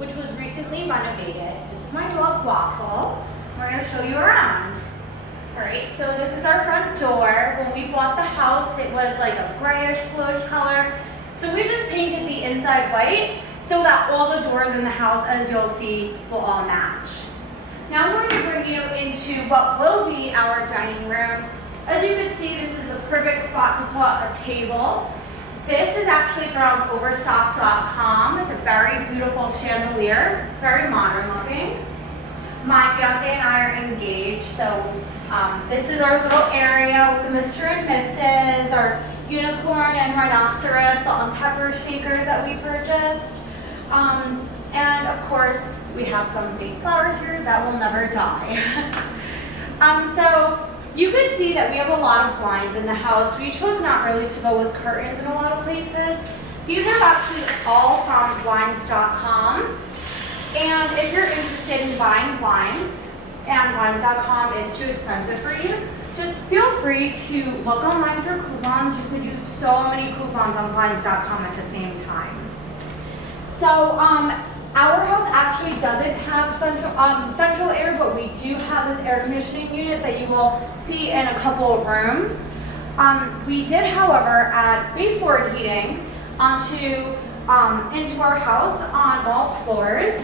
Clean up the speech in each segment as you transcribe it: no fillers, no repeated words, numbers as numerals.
which was recently renovated. This is my dog Waffle. We're gonna show you around. All right, so this is our front door. When we bought the house, it was like a grayish, bluish color. So we just painted the inside white so that all the doors in the house, as you'll see, will all match. Now I'm going to bring you into what will be our dining room. As you can see, this is a perfect spot to put a table. This is actually from overstock.com. It's a very beautiful chandelier, very modern looking. My fiance and I are engaged, so this is our little area with the Mr. and Mrs., our unicorn and rhinoceros salt and pepper shakers that we purchased. And of course, we have some fake flowers here that will never die. So you can see that we have a lot of blinds in the house. We chose not really to go with curtains in a lot of places. These are actually all from blinds.com. And if you're interested in buying blinds and blinds.com is too expensive for you, just feel free to look online for coupons. You could use so many coupons on blinds.com at the same time. So our house actually doesn't have central air, but we do have this air conditioning unit that you will see in a couple of rooms. We did, however, add baseboard heating into our house on all floors.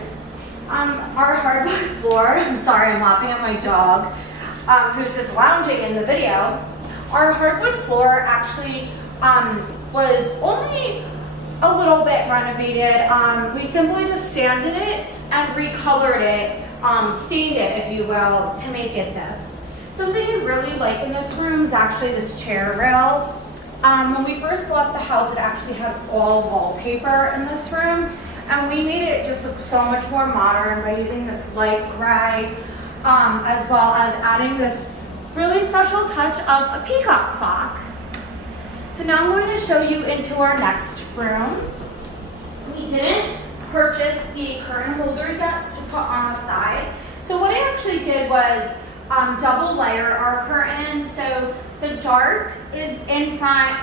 Our hardwood floor, I'm sorry, I'm laughing at my dog, who's just lounging in the video. Our hardwood floor actually was only a little bit renovated. We simply just sanded it and recolored it, stained it, if you will, to make it this. Something I really like in this room is actually this chair rail. When we first bought the house, it actually had all wallpaper in this room, and we made it just look so much more modern by using this light gray, as well as adding this really special touch of a peacock clock. So now I'm going to show you into our next room. We didn't purchase the curtain holders yet to put on the side. So what I actually did was double layer our curtains. So the dark is in front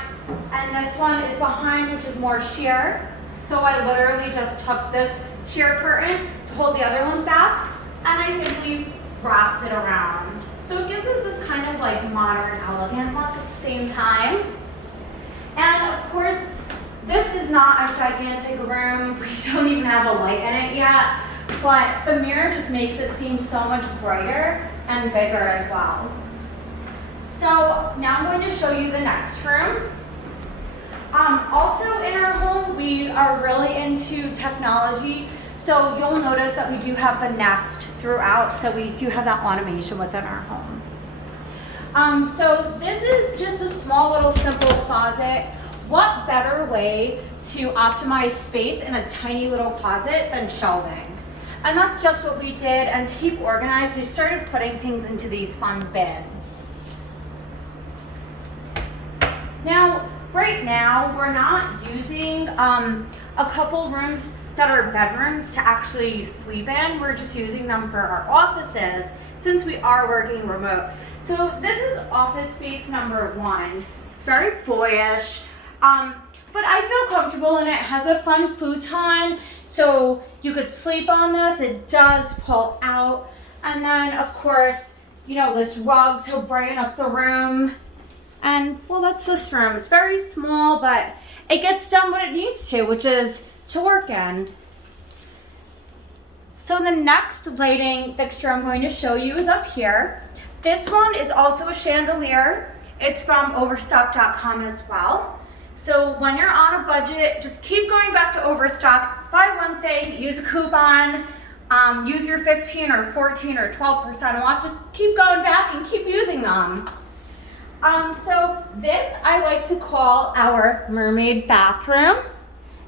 and this one is behind, which is more sheer. So I literally just took this sheer curtain to hold the other ones back and I simply wrapped it around. So it gives us this kind of like modern, elegant look at the same time. And of course, this is not a gigantic room. We don't even have a light in it yet, but the mirror just makes it seem so much brighter and bigger as well. So now I'm going to show you the next room. Also in our home, we are really into technology. So you'll notice that we do have the Nest throughout. So we do have that automation within our home. So this is just a small little simple closet. What better way to optimize space in a tiny little closet than shelving? And that's just what we did. And to keep organized, we started putting things into these fun bins. Now, right now, we're not using a couple rooms that are bedrooms to actually sleep in. We're just using them for our offices since we are working remote. So this is office space number 1. It's very boyish, but I feel comfortable in it. It has a fun futon, so you could sleep on this. It does pull out. And then, of course, you know, this rug to brighten up the room. And, well, that's this room. It's very small, but it gets done what it needs to, which is to work in. So the next lighting fixture I'm going to show you is up here. This one is also a chandelier. It's from overstock.com as well. So when you're on a budget, just keep going back to Overstock, buy one thing, use a coupon, use your 15 or 14 or 12% off, just keep going back and keep using them. So this I like to call our mermaid bathroom.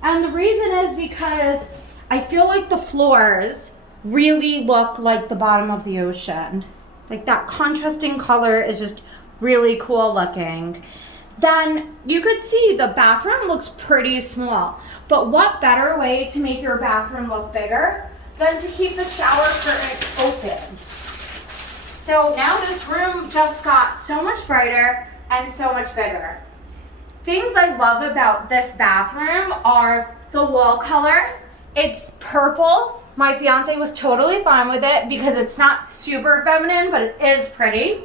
And the reason is because I feel like the floors really look like the bottom of the ocean. Like that contrasting color is just really cool looking. Then you could see the bathroom looks pretty small. But what better way to make your bathroom look bigger than to keep the shower curtain open? So now this room just got so much brighter and so much bigger. Things I love about this bathroom are the wall color. It's purple. My fiance was totally fine with it because it's not super feminine, but it is pretty.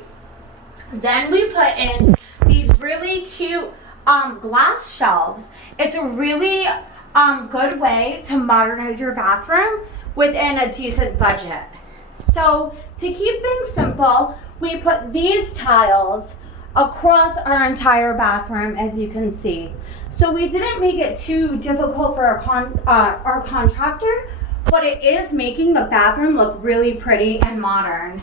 Then we put in these really cute glass shelves. It's a really good way to modernize your bathroom within a decent budget. So to keep things simple, we put these tiles across our entire bathroom, as you can see. So we didn't make it too difficult for our contractor, but it is making the bathroom look really pretty and modern.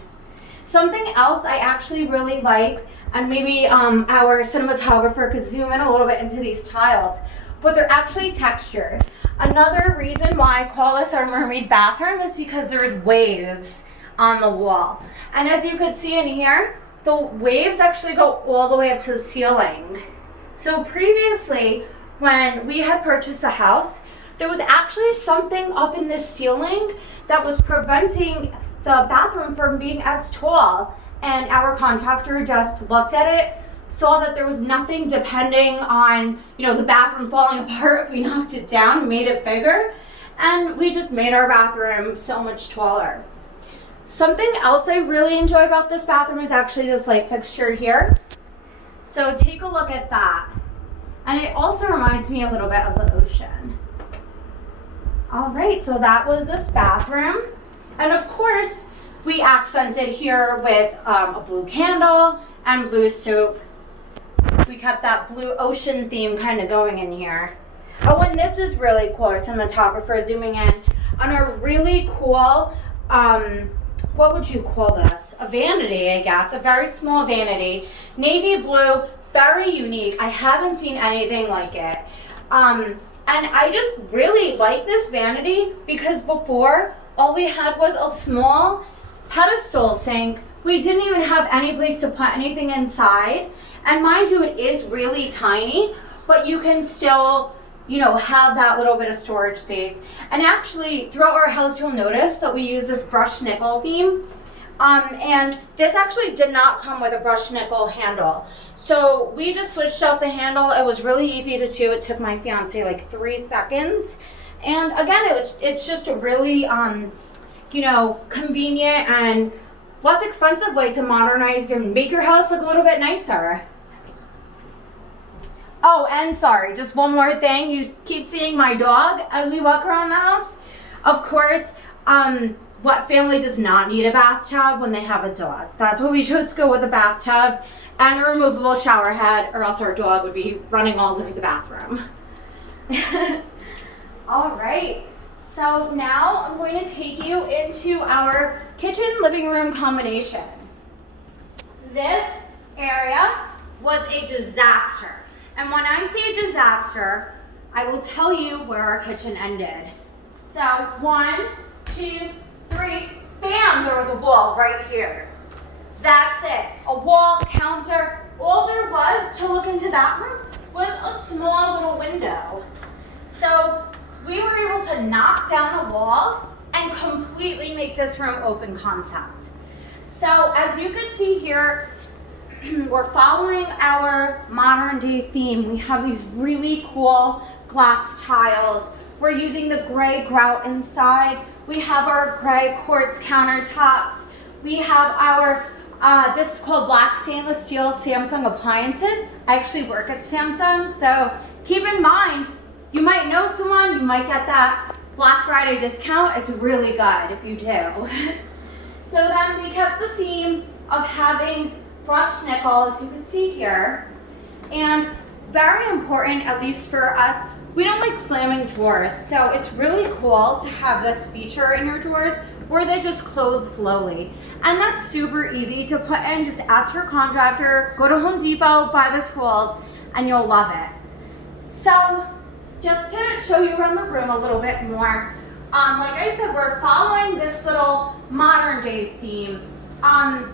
Something else I actually really like, and maybe our cinematographer could zoom in a little bit into these tiles, but they're actually textured. Another reason why I call this our mermaid bathroom is because there's waves on the wall. And as you could see in here, the waves actually go all the way up to the ceiling. So previously, when we had purchased the house, there was actually something up in the ceiling that was preventing the bathroom from being as tall, and our contractor just looked at it, saw that there was nothing depending on, the bathroom falling apart if we knocked it down, made it bigger, and we just made our bathroom so much taller. Something else I really enjoy about this bathroom is actually this light fixture here. So take a look at that. And it also reminds me a little bit of the ocean. All right, so that was this bathroom. And of course, we accented here with a blue candle and blue soap. We kept that blue ocean theme kind of going in here. Oh, and this is really cool. Our cinematographer zooming in on a really cool, what would you call this? A vanity, I guess. A very small vanity. Navy blue, very unique. I haven't seen anything like it. And I just really like this vanity because before, all we had was a small pedestal sink. We didn't even have any place to put anything inside. And mind you, it is really tiny, but you can still, have that little bit of storage space. And actually, throughout our house, you'll notice that we use this brushed nickel theme. And this actually did not come with a brushed nickel handle. So we just switched out the handle. It was really easy to do. It took my fiance like 3 seconds. And again, it's just a really, convenient and less expensive way to modernize and make your house look a little bit nicer. Oh, and sorry, just one more thing. You keep seeing my dog as we walk around the house. Of course, what family does not need a bathtub when they have a dog? That's why we chose to go with a bathtub and a removable shower head, or else our dog would be running all over the bathroom. All right, so now I'm going to take you into our kitchen living room combination. This area was a disaster. And when I say a disaster, I will tell you where our kitchen ended. So 1, 2, 3, bam, there was a wall right here. That's it, a wall, counter. All there was to look into that room was a small little window. So we were able to knock down a wall and completely make this room open concept. So as you can see here, we're following our modern day theme. We have these really cool glass tiles. We're using the gray grout inside. We have our gray quartz countertops. We have our, this is called black stainless steel Samsung appliances. I actually work at Samsung, so keep in mind, you might know someone, you might get that Black Friday discount. It's really good if you do. So then we kept the theme of having brushed nickel, as you can see here. And very important, at least for us, we don't like slamming drawers. So it's really cool to have this feature in your drawers where they just close slowly. And that's super easy to put in. Just ask your contractor, go to Home Depot, buy the tools, and you'll love it. So just to show you around the room a little bit more, like I said, we're following this little modern day theme.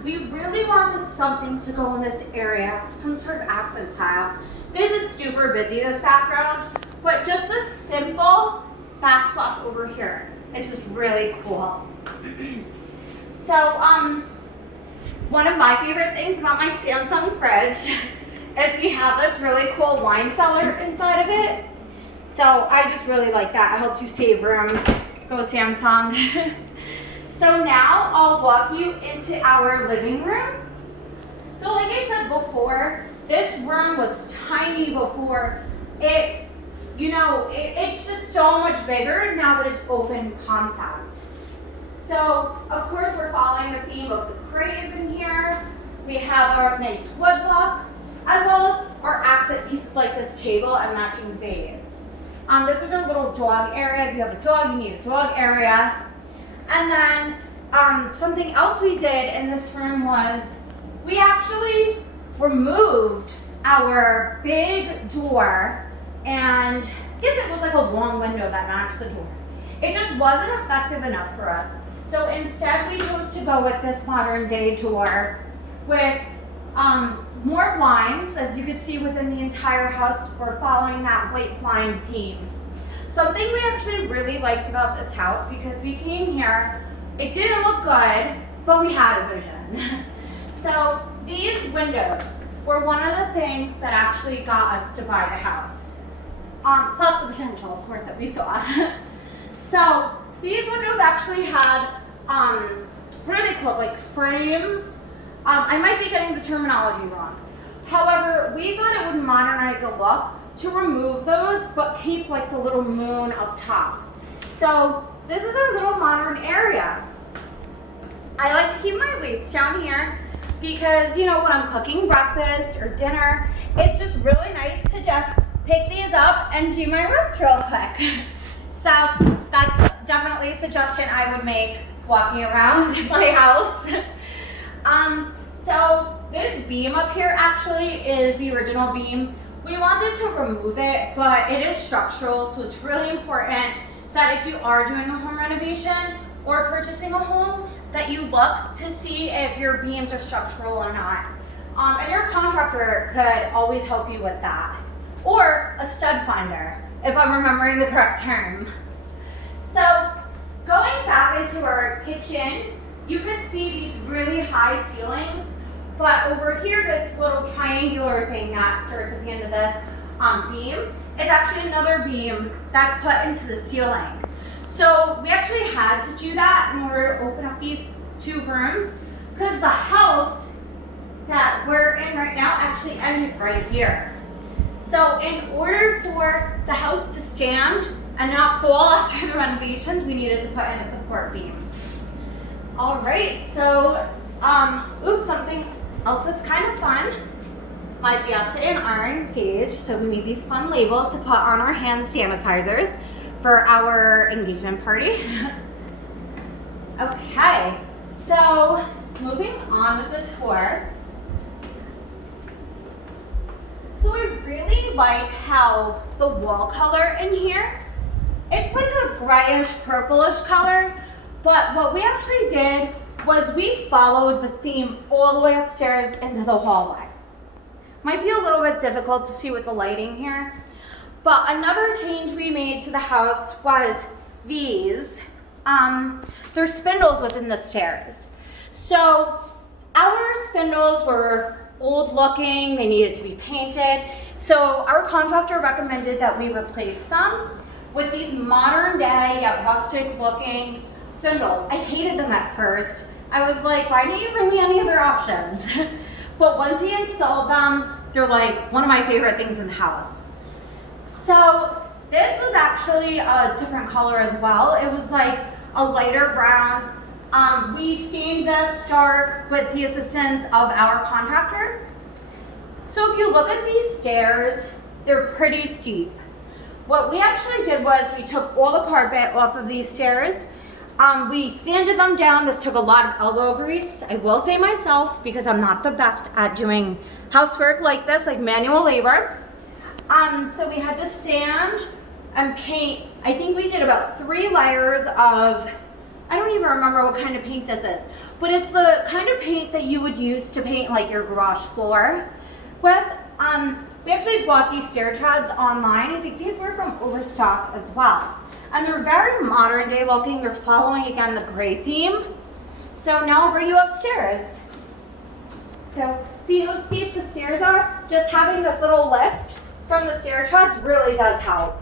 We really wanted something to go in this area, some sort of accent tile. This is super busy, this background, but just this simple backsplash over here is just really cool. So, one of my favorite things about my Samsung fridge is we have this really cool wine cellar inside of it. So I just really like that. It helps you save room. Go Samsung. So now I'll walk you into our living room. So like I said before, this room was tiny before. It's just so much bigger now that it's open concept. So of course we're following the theme of the grays in here. We have our nice wood look, as well as our accent pieces like this table and matching vase. This is our little dog area. If you have a dog, you need a dog area. And then something else we did in this room was we actually removed our big door, and I guess it was like a long window that matched the door. It just wasn't effective enough for us. So instead we chose to go with this modern day door with more blinds. As you can see within the entire house, we're following that white blind theme. Something we actually really liked about this house, because we came here, it didn't look good, but we had a vision. So these windows were one of the things that actually got us to buy the house. Plus the potential, of course, that we saw. So these windows actually had, what are they called, like frames? I might be getting the terminology wrong. However, we thought it would modernize the look to remove those, but keep like the little moon up top. So this is our little modern area. I like to keep my weights down here because, when I'm cooking breakfast or dinner, it's just really nice to just pick these up and do my roots real quick. So that's definitely a suggestion I would make walking around my house. So this beam up here actually is the original beam. We wanted to remove it, but it is structural, so it's really important that if you are doing a home renovation or purchasing a home, that you look to see if your beams are structural or not. And your contractor could always help you with that. Or a stud finder, if I'm remembering the correct term. So going back into our kitchen, you can see these really high ceilings, but over here, this little triangular thing that starts at the end of this beam is actually another beam that's put into the ceiling. So we actually had to do that in order to open up these two rooms, because the house that we're in right now actually ended right here. So in order for the house to stand and not fall after the renovations, we needed to put in a support beam. All right, so something else that's kind of fun. My fiance and I are engaged, so we made these fun labels to put on our hand sanitizers for our engagement party. Okay, so moving on with the tour. So we really like how the wall color in here, it's like a grayish purplish color, but what we actually did was we followed the theme all the way upstairs into the hallway. Might be a little bit difficult to see with the lighting here, but another change we made to the house was these. There's spindles within the stairs. So our spindles were old looking, they needed to be painted. So our contractor recommended that we replace them with these modern day yet rustic looking spindles. I hated them at first. I was like, why didn't you bring me any other options? But once he installed them, they're like one of my favorite things in the house. So this was actually a different color as well. It was like a lighter brown. We stained this dark with the assistance of our contractor. So if you look at these stairs, they're pretty steep. What we actually did was we took all the carpet off of these stairs. We sanded them down. This took a lot of elbow grease. I will say myself, because I'm not the best at doing housework like this, like manual labor. So we had to sand and paint. I think we did about 3 layers of, I don't even remember what kind of paint this is, but it's the kind of paint that you would use to paint like your garage floor with. We actually bought these stair treads online. I think these were from Overstock as well. And they're very modern day looking. They're following, again, the gray theme. So now I'll bring you upstairs. So see how steep the stairs are? Just having this little lift from the stair treads really does help.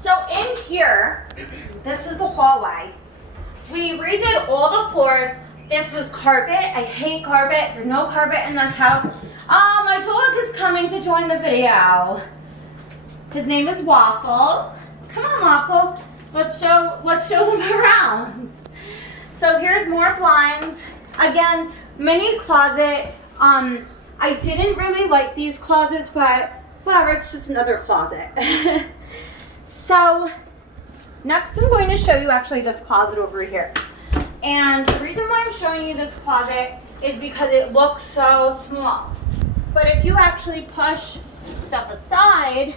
So in here, this is the hallway. We redid all the floors. This was carpet. I hate carpet. There's no carpet in this house. My dog is coming to join the video. His name is Waffle. Come on, Waffle. Let's show them around. So here's more blinds. Again, mini closet. I didn't really like these closets, but whatever, it's just another closet. So next I'm going to show you actually this closet over here. And the reason why I'm showing you this closet is because it looks so small. But if you actually push stuff aside,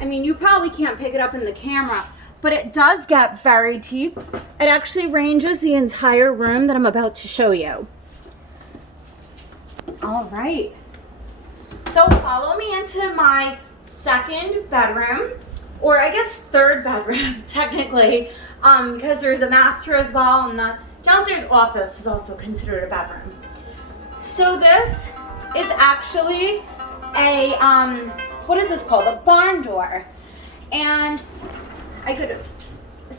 I mean, you probably can't pick it up in the camera, but it does get very deep. It actually ranges the entire room that I'm about to show you. All right. So follow me into my second bedroom, or I guess third bedroom, technically, because there's a master as well, and the downstairs office is also considered a bedroom. So this is actually a, what is this called? A barn door. And I could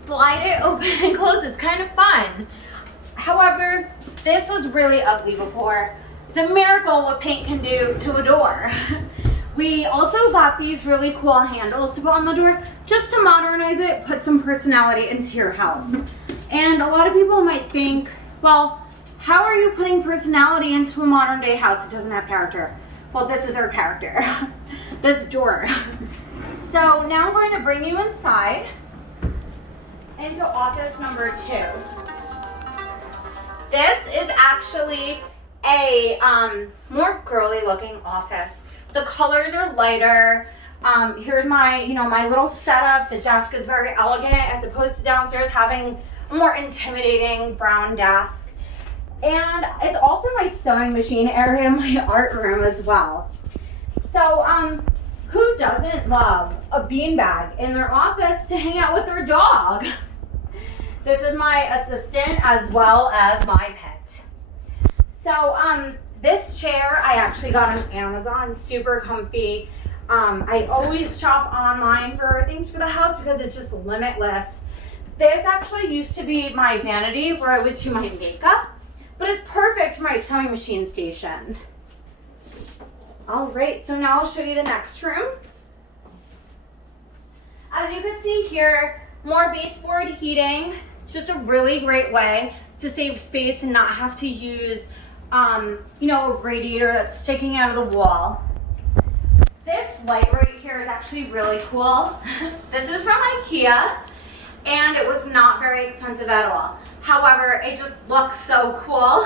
slide it open and close. It's kind of fun. However, this was really ugly before. It's a miracle what paint can do to a door. We also got these really cool handles to put on the door just to modernize it, put some personality into your house. And a lot of people might think, well, how are you putting personality into a modern day house? It doesn't have character. Well, this is our character, this door. So now I'm going to bring you inside into office number 2. This is actually a more girly looking office. The colors are lighter. Here's my, my little setup. The desk is very elegant as opposed to downstairs having a more intimidating brown desk. And it's also my sewing machine area in my art room as well. So, who doesn't love a beanbag in their office to hang out with their dog? This is my assistant as well as my pet. So, this chair I actually got on Amazon, super comfy. I always shop online for things for the house because it's just limitless. This actually used to be my vanity where I would do my makeup, but it's perfect for my sewing machine station. All right, so now I'll show you the next room. As you can see here, more baseboard heating. It's just a really great way to save space and not have to use a radiator that's sticking out of the wall. This light right here is actually really cool. This is from IKEA, and it was not very expensive at all. However, it just looks so cool.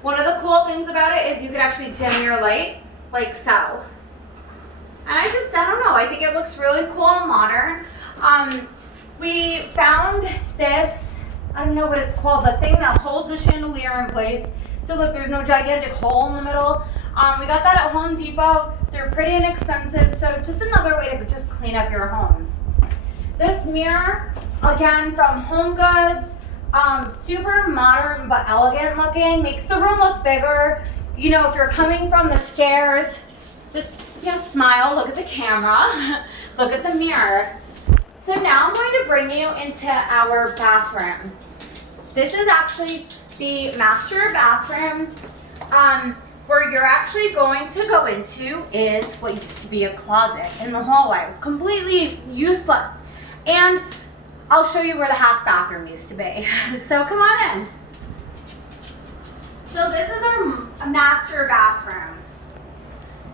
One of the cool things about it is you can actually dim your light, like so. And I don't know, I think it looks really cool and modern. We found this, I don't know what it's called, the thing that holds the chandelier in place so that there's no gigantic hole in the middle. We got that at Home Depot. They're pretty inexpensive, so just another way to just clean up your home. This mirror, again, from Home Goods, super modern but elegant looking, makes the room look bigger. If you're coming from the stairs, just, smile, look at the camera, look at the mirror. So now I'm going to bring you into our bathroom. This is actually the master bathroom. Where you're actually going to go into is what used to be a closet in the hallway. It was completely useless. And I'll show you where the half bathroom used to be. So come on in. So this is our master bathroom.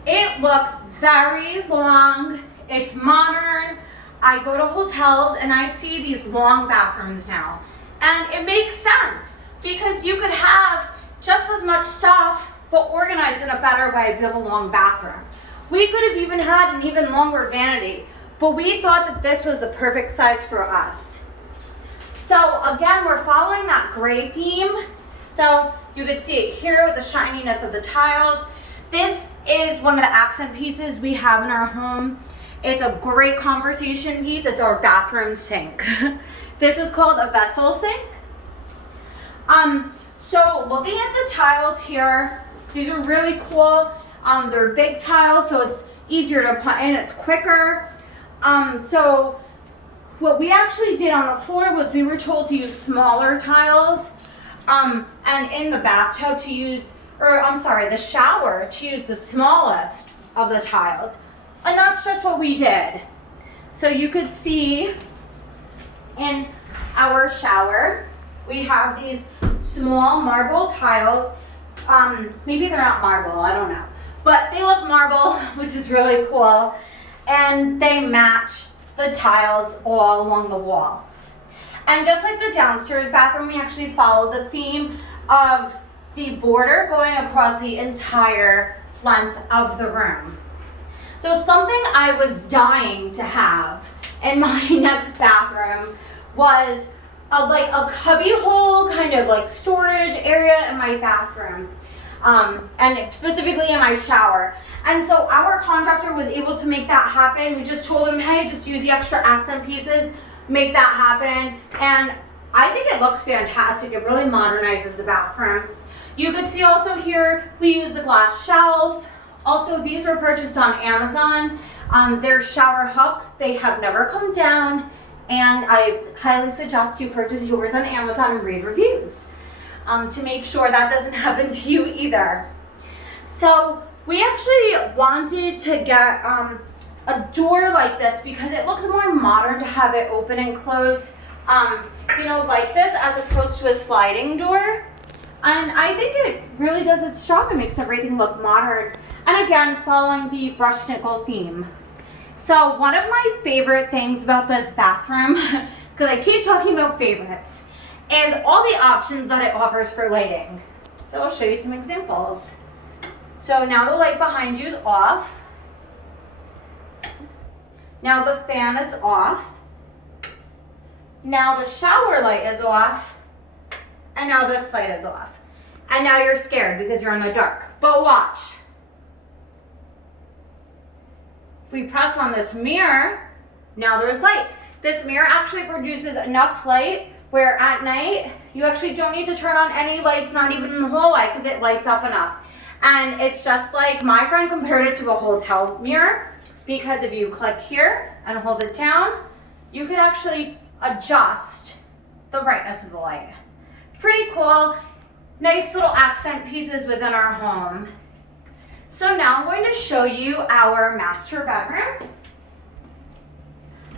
It looks very long. It's modern. I go to hotels and I see these long bathrooms now. And it makes sense because you could have just as much stuff but organized in a better way if you have a long bathroom. We could have even had an even longer vanity, but we thought that this was the perfect size for us. So again, we're following that gray theme. So you can see it here with the shininess of the tiles. This is one of the accent pieces we have in our home. It's a great conversation piece. It's our bathroom sink. This is called a vessel sink. So looking at the tiles here, these are really cool. They're big tiles, so it's easier to put in, it's quicker. So what we actually did on the floor was we were told to use smaller tiles, and in the bathtub to use, the shower to use the smallest of the tiles. And that's just what we did. So you could see in our shower, we have these small marble tiles. Maybe they're not marble, I don't know. But they look marble, which is really cool. And they match the tiles all along the wall. And just like the downstairs bathroom, we actually follow the theme of the border going across the entire length of the room. So something I was dying to have in my next bathroom was a cubby hole kind of like storage area in my bathroom. And specifically in my shower. And so our contractor was able to make that happen. We just told him, hey, just use the extra accent pieces, make that happen. And I think it looks fantastic. It really modernizes the bathroom. You can see also here, we use the glass shelf. Also, these were purchased on Amazon. They're shower hooks. They have never come down. And I highly suggest you purchase yours on Amazon and read reviews. To make sure that doesn't happen to you either. So we actually wanted to get a door like this because it looks more modern to have it open and close, like this, as opposed to a sliding door. And I think it really does its job and makes everything look modern. And again, following the brushed nickel theme. So one of my favorite things about this bathroom, because I keep talking about favorites, is all the options that it offers for lighting. So I'll show you some examples. So now the light behind you is off. Now the fan is off. Now the shower light is off. And now this light is off. And now you're scared because you're in the dark. But watch. If we press on this mirror, now there's light. This mirror actually produces enough light where at night, you actually don't need to turn on any lights, not even in the hallway, because it lights up enough. And it's just like, my friend compared it to a hotel mirror, because if you click here and hold it down, you can actually adjust the brightness of the light. Pretty cool. Nice little accent pieces within our home. So now I'm going to show you our master bedroom.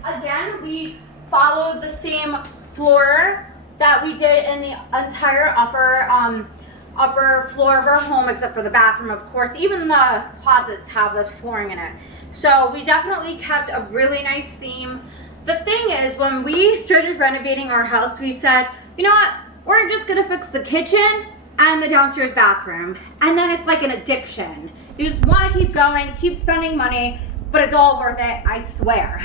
Again, we followed the same floor that we did in the entire upper floor of our home, except for the bathroom, of course. Even the closets have this flooring in it. So we definitely kept a really nice theme. The thing is, when we started renovating our house, we said, you know what, we're just gonna fix the kitchen and the downstairs bathroom. And then it's like an addiction. You just wanna keep going, keep spending money, but it's all worth it, I swear.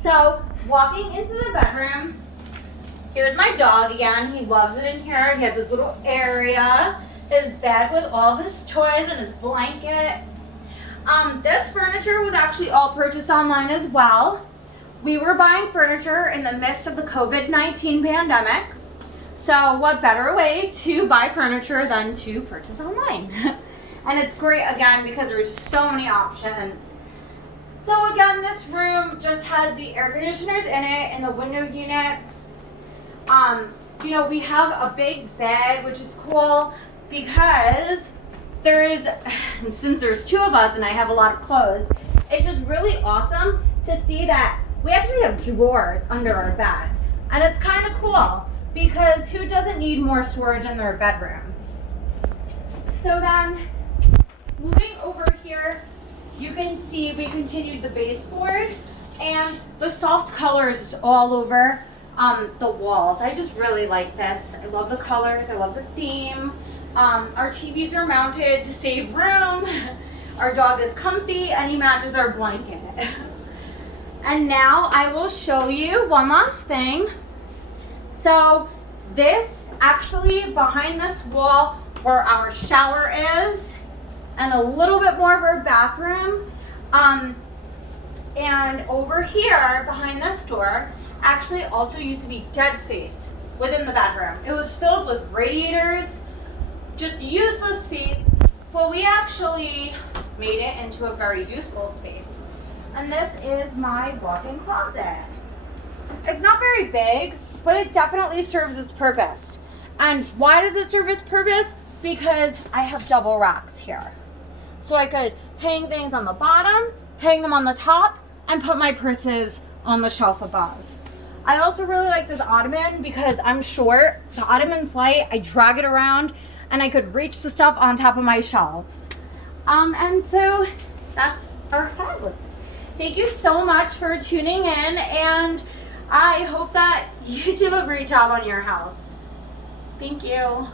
So walking into the bedroom, here's my dog again. He loves it in here. He has his little area, his bed with all of his toys and his blanket. This furniture was actually all purchased online as well. We were buying furniture in the midst of the COVID-19 pandemic. So what better way to buy furniture than to purchase online? And it's great again because there's just so many options. So again, this room just has the air conditioners in it and the window unit. We have a big bed, which is cool because since there's two of us and I have a lot of clothes, it's just really awesome to see that we actually have drawers under our bed. And it's kind of cool because who doesn't need more storage in their bedroom? So then, moving over here, you can see we continued the baseboard and the soft colors just all over the walls. I just really like this. I love the colors, I love the theme. Our TVs are mounted to save room. Our dog is comfy and he matches our blanket. And now I will show you one last thing. So this actually, behind this wall where our shower is, and a little bit more of our bathroom, and over here behind this door actually also used to be dead space within the bedroom. It was filled with radiators, just useless space, but we actually made it into a very useful space. And this is my walk-in closet. It's not very big, but it definitely serves its purpose. And why does it serve its purpose? Because I have double racks here. So I could hang things on the bottom, hang them on the top, and put my purses on the shelf above. I also really like this ottoman because I'm short. The ottoman's light, I drag it around, and I could reach the stuff on top of my shelves. And so that's our house. Thank you so much for tuning in, and I hope that you do a great job on your house. Thank you.